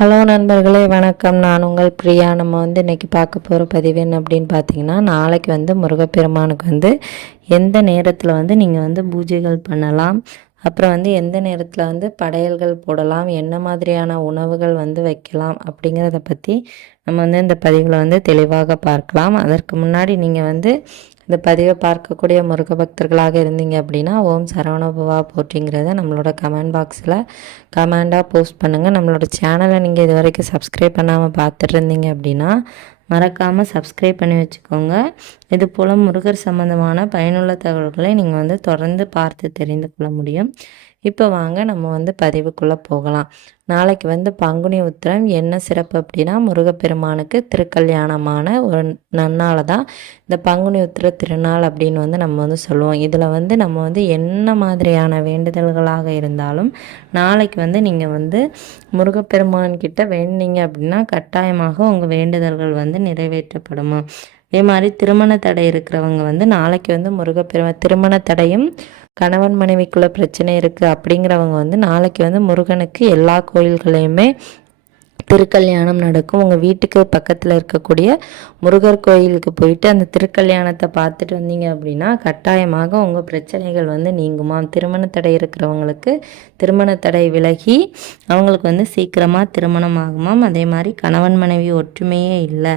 Hello நண்பர்களே, வணக்கம். நான் உங்கள் பிரியா. நம்ம இன்றைக்கி பார்க்க போகிற பதிவு என்ன அப்படின்னு பார்த்தீங்கன்னா, நாளைக்கு முருகப்பெருமானுக்கு எந்த நேரத்தில் நீங்கள் பூஜைகள் பண்ணலாம், அப்புறம் எந்த நேரத்தில் படையல்கள் போடலாம், என்ன மாதிரியான உணவுகள் வைக்கலாம் அப்படிங்கிறத பற்றி நம்ம இந்த பதிவில் தெளிவாக பார்க்கலாம். அதற்கு முன்னாடி நீங்கள் இந்த பதிவை பார்க்கக்கூடிய முருக பக்தர்களாக இருந்தீங்க அப்படின்னா, ஓம் சரவணபவா போற்றிங்கிறத நம்மளோட கமெண்ட் பாக்ஸில் கமெண்டாக போஸ்ட் பண்ணுங்கள். நம்மளோட சேனலை நீங்கள் இது வரைக்கும் சப்ஸ்கிரைப் பண்ணாமல் பார்த்துட்டு இருந்தீங்க அப்படின்னா மறக்காமல் சப்ஸ்கிரைப் பண்ணி வச்சுக்கோங்க. இது போல் முருகர் சம்மந்தமான பயனுள்ள தகவல்களை நீங்கள் தொடர்ந்து பார்த்து தெரிந்து கொள்ள முடியும். இப்போ வாங்க நம்ம பதிவுக்குள்ளே போகலாம். நாளைக்கு பங்குனி உத்திரம் என்ன சிறப்பு அப்படின்னா, முருகப்பெருமானுக்கு திருக்கல்யாணமான ஒரு நன்னாள் தான் இந்த பங்குனி உத்திர திருநாள் அப்படின்னு நம்ம சொல்லுவோம். இதில் நம்ம என்ன மாதிரியான வேண்டுதல்களாக இருந்தாலும் நாளைக்கு நீங்கள் முருகப்பெருமான்கிட்ட வேண்டிங்க அப்படின்னா கட்டாயமாக உங்கள் வேண்டுதல்கள் நிறைவேற்றப்படுமா. அதே மாதிரி திருமண தடை இருக்கிறவங்க நாளைக்கு திருமண தடையும் கணவன் மனைவிக்குள்ள பிரச்சனை இருக்குது அப்படிங்கிறவங்க நாளைக்கு முருகனுக்கு எல்லா கோயில்களையுமே திருக்கல்யாணம் நடக்கும். உங்கள் வீட்டுக்கு பக்கத்தில் இருக்கக்கூடிய முருகர் கோயிலுக்கு போயிட்டு அந்த திருக்கல்யாணத்தை பார்த்துட்டு வந்தீங்க அப்படின்னா கட்டாயமாக உங்கள் பிரச்சனைகள் நீங்குமா. திருமண தடை இருக்கிறவங்களுக்கு திருமண தடை விலகி அவங்களுக்கு சீக்கிரமாக திருமணம் ஆகுமாம். அதே மாதிரி கணவன் மனைவி ஒற்றுமையே இல்லை,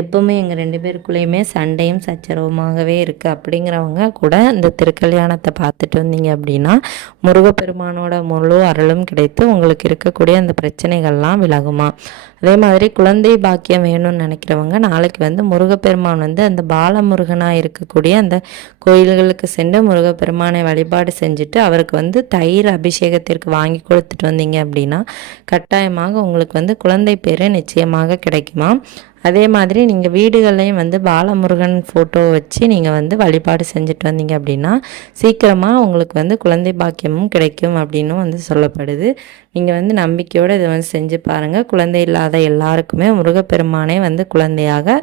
எப்போவுமே எங்கள் 2 பேருக்குள்ளேயுமே சண்டையும் சச்சரவுமாகவே இருக்குது அப்படிங்கிறவங்க கூட இந்த திருக்கல்யாணத்தை பார்த்துட்டு வந்தீங்க அப்படின்னா முருகப்பெருமானோட முழு அருளும் கிடைத்து உங்களுக்கு இருக்கக்கூடிய அந்த பிரச்சனைகள்லாம் விலகுமா. அதே மாதிரி குழந்தை பாக்கியம் வேணும்னு நினைக்கிறவங்க நாளைக்கு முருகப்பெருமான் அந்த பாலமுருகனாக இருக்கக்கூடிய அந்த கோயில்களுக்கு சென்று முருகப்பெருமானை வழிபாடு செஞ்சுட்டு அவருக்கு தயிர் அபிஷேகத்திற்கு வாங்கி கொடுத்துட்டு வந்தீங்க அப்படின்னா கட்டாயமாக உங்களுக்கு குழந்தை பேர் நிச்சயமாக கிடைக்குமா. அதே மாதிரி நீங்கள் வீடுகள்லையும் பாலமுருகன் ஃபோட்டோ வச்சு நீங்கள் வழிபாடு செஞ்சுட்டு வந்தீங்க அப்படின்னா சீக்கிரமாக உங்களுக்கு குழந்தை பாக்கியமும் கிடைக்கும் அப்படின்னு சொல்லப்படுது. நீங்கள் நம்பிக்கையோடு இதை செஞ்சு பாருங்கள். குழந்தை இல்லாத எல்லாருக்குமே முருகப்பெருமானே குழந்தையாக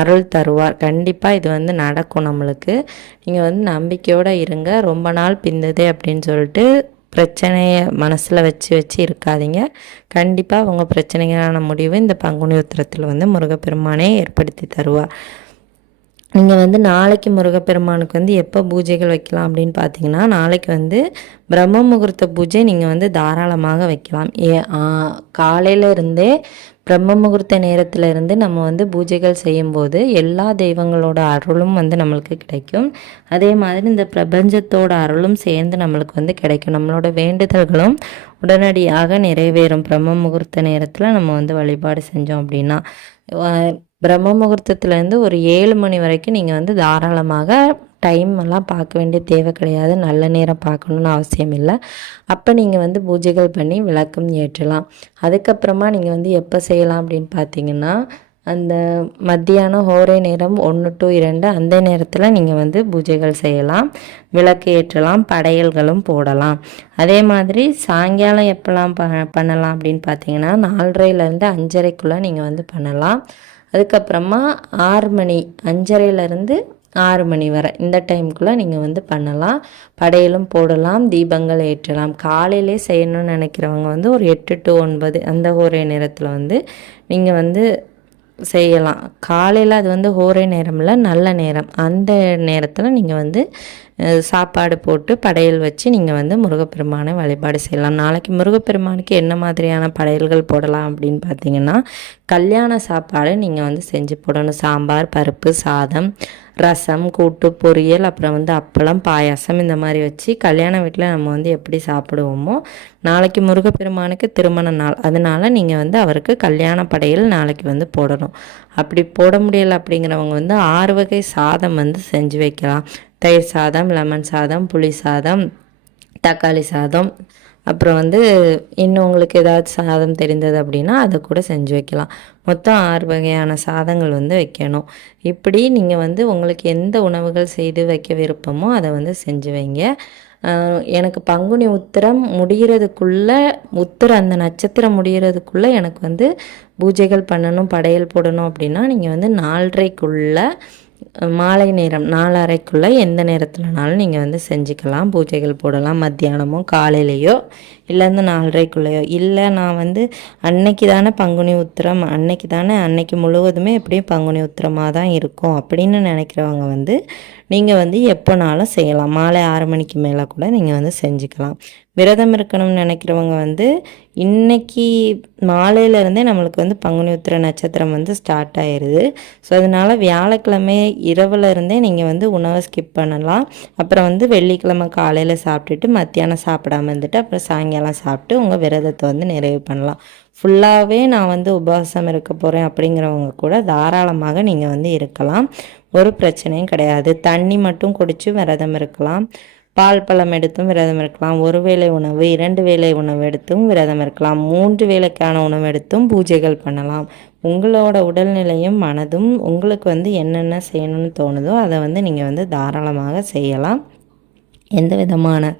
அருள் தருவார். கண்டிப்பாக இது நடக்கும் நம்மளுக்கு. நீங்கள் நம்பிக்கையோடு இருங்க. ரொம்ப நாள் பிந்ததே அப்படின்னு சொல்லிட்டு பிரச்சனையை மனசில் வச்சு இருக்காதீங்க. கண்டிப்பாக உங்கள் பிரச்சனைக்கான முடிவு இந்த பங்குனி உத்திரத்தில் முருகப்பெருமானே ஏற்படுத்தி தருவார். நீங்கள் நாளைக்கு முருகப்பெருமானுக்கு எப்போ பூஜைகள் வைக்கலாம் அப்படின்னு பார்த்தீங்கன்னா, நாளைக்கு பிரம்ம முகூர்த்த பூஜை நீங்கள் தாராளமாக வைக்கலாம். காலையில் இருந்தே பிரம்ம முகூர்த்த நேரத்தில் இருந்து நம்ம பூஜைகள் செய்யும்போது எல்லா தெய்வங்களோட அருளும் நம்மளுக்கு கிடைக்கும். அதே மாதிரி இந்த பிரபஞ்சத்தோட அருளும் சேர்ந்து நம்மளுக்கு கிடைக்கும். நம்மளோட வேண்டுதல்களும் உடனடியாக நிறைவேறும். பிரம்ம முகூர்த்த நேரத்தில் நம்ம வழிபாடு செஞ்சோம் அப்படின்னா பிரம்ம முகூர்த்தத்துலேருந்து ஒரு 7 மணி வரைக்கும் நீங்கள் தாராளமாக டைம் எல்லாம் பார்க்க வேண்டிய தேவை கிடையாது. நல்ல நேரம் பார்க்கணுன்னு அவசியம் இல்லை. அப்போ நீங்கள் பூஜைகள் பண்ணி விளக்கம் ஏற்றலாம். அதுக்கப்புறமா நீங்கள் எப்போ செய்யலாம் அப்படின்னு பார்த்தீங்கன்னா, அந்த மத்தியானம் ஹோரை நேரம் 1 to 2 அந்த நேரத்தில் நீங்கள் பூஜைகள் செய்யலாம், விளக்கு ஏற்றலாம், படையல்களும் போடலாம். அதே மாதிரி சாயங்காலம் எப்போல்லாம் பண்ணலாம் அப்படின்னு பார்த்தீங்கன்னா 4:30லேருந்து 5:30க்குள்ளே நீங்கள் பண்ணலாம். அதுக்கப்புறமா 6 மணி 5:30லேருந்து 6 மணி வரை இந்த டைமுக்குள்ளே நீங்கள் பண்ணலாம். படையலும் போடலாம், தீபங்கள் ஏற்றலாம். காலையிலே செய்யணும்னு நினைக்கிறவங்க ஒரு 8 to 9 அந்த ஹோரை நேரத்தில் நீங்கள் செய்யலாம். காலையில் அது ஹோரை நேரம் இல்லை, நல்ல நேரம். அந்த நேரத்தில் நீங்கள் சாப்பாடு போட்டு படையல் வச்சு நீங்கள் முருகப்பெருமானை வழிபாடு செய்யலாம். நாளைக்கு முருகப்பெருமானுக்கு என்ன மாதிரியான படையல்கள் போடலாம் அப்படின்னு பார்த்தீங்கன்னா, கல்யாண சாப்பாடு நீங்கள் செஞ்சு போடணும். சாம்பார், பருப்பு, சாதம், ரசம், கூட்டு, பொரியல், அப்புறம் அப்பளம், பாயாசம் இந்த மாதிரி வச்சு கல்யாண வீட்டில் நம்ம எப்படி சாப்பிடுவோமோ நாளைக்கு முருகப்பெருமானுக்கு திருமண நாள், அதனால் நீங்கள் அவருக்கு கல்யாண படையல் நாளைக்கு போடணும். அப்படி போட முடியலை அப்படிங்கிறவங்க 6 வகை சாதம் செஞ்சு வைக்கலாம். தயிர் சாதம், லெமன் சாதம், புளி சாதம், தக்காளி சாதம், அப்புறம் இன்னும் உங்களுக்கு ஏதாவது சாதம் தெரிந்தது அப்படின்னா அதை கூட செஞ்சு வைக்கலாம். மொத்தம் 6 வகையான சாதங்கள் வைக்கணும். இப்படி நீங்கள் உங்களுக்கு எந்த உணவுகள் செய்து வைக்க விருப்பமோ அதை செஞ்சு வைங்க. எனக்கு பங்குனி உத்திரம் முடிகிறதுக்குள்ளே அந்த நட்சத்திரம் முடிகிறதுக்குள்ளே எனக்கு பூஜைகள் பண்ணணும், படையல் போடணும் அப்படின்னா நீங்கள் 4:30க்குள்ளே மாலை நேரம் 4:30க்குள்ளே எந்த நேரத்துலனாலும் நீங்கள் வந்து செஞ்சுக்கலாம். பூஜைகள் போடலாம். மத்தியானமோ காலையிலையோ இல்லை வந்து 4:30க்குள்ளேயோ. இல்லை நான் வந்து அன்னைக்கு தானே பங்குனி உத்திரம், அன்னைக்கு முழுவதுமே எப்படியும் பங்குனி உத்திரமாக தான் இருக்கும் அப்படின்னு நினைக்கிறவங்க வந்து நீங்கள் வந்து எப்போனாலும் செய்யலாம். மாலை 6 மணிக்கு மேலே கூட நீங்கள் வந்து செஞ்சுக்கலாம். விரதம் இருக்கணும்னு நினைக்கிறவங்க வந்து இன்றைக்கி மாலையிலேருந்தே நம்மளுக்கு வந்து பங்குனி உத்திர நட்சத்திரம் வந்து ஸ்டார்ட் ஆயிடுது. ஸோ அதனால் வியாழக்கிழமை இரவில் இருந்தே நீங்கள் வந்து உணவை ஸ்கிப் பண்ணலாம். அப்புறம் வந்து வெள்ளிக்கிழமை காலையில் சாப்பிட்டுட்டு மத்தியானம் சாப்பிடாம இருந்துட்டு அப்புறம் சாயங்காலம் சாப்பிட்டு உங்கள் விரதத்தை வந்து நிறைவு பண்ணலாம். ஃபுல்லாகவே நான் வந்து உபவாசம் இருக்க போகிறேன் அப்படிங்கிறவங்க கூட தாராளமாக நீங்கள் வந்து இருக்கலாம். ஒரு பிரச்சனையும் கிடையாது. தண்ணி மட்டும் குடித்து விரதம் இருக்கலாம். பால் பழம் எடுத்தும் விரதம் இருக்கலாம். ஒரு வேளை உணவு 2 வேளை உணவு எடுத்தும் விரதம் இருக்கலாம். 3 வேளைக்கான உணவு எடுத்தும் பூஜைகள் பண்ணலாம். உங்களோட உடல்நிலையும் மனதும் உங்களுக்கு வந்து என்னென்ன செய்யணும்னு தோணுதோ அதை வந்து நீங்கள் வந்து தாராளமாக செய்யலாம். எந்த விதமான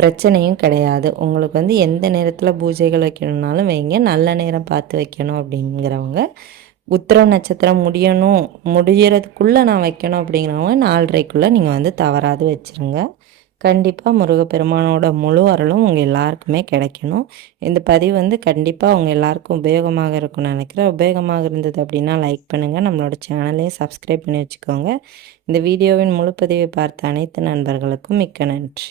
பிரச்சனையும் கிடையாது. உங்களுக்கு வந்து எந்த நேரத்தில் பூஜைகள் வைக்கணுன்னாலும் வைங்க. நல்ல நேரம் பார்த்து வைக்கணும் அப்படிங்கிறவங்க, உத்திரம் நட்சத்திரம் முடியறதுக்குள்ளே நான் வைக்கணும் அப்படிங்கிறவங்க 4:30க்குள்ளே நீங்கள் வந்து தவறாது வச்சுருங்க. கண்டிப்பாக முருகப்பெருமானோட முழு அருளும் உங்கள் எல்லாருக்குமே கிடைக்கணும். இந்த பதிவு வந்து கண்டிப்பாக உங்கள் எல்லாருக்கும் உபயோகமாக இருக்கும்னு நினைக்கிறேன். உபயோகமாக இருந்தது அப்படின்னா லைக் பண்ணுங்கள். நம்மளோட சேனலையும் சப்ஸ்கிரைப் பண்ணி வச்சுக்கோங்க. இந்த வீடியோவின் முழு பதிவை பார்த்த அனைத்து நண்பர்களுக்கும் மிக்க நன்றி.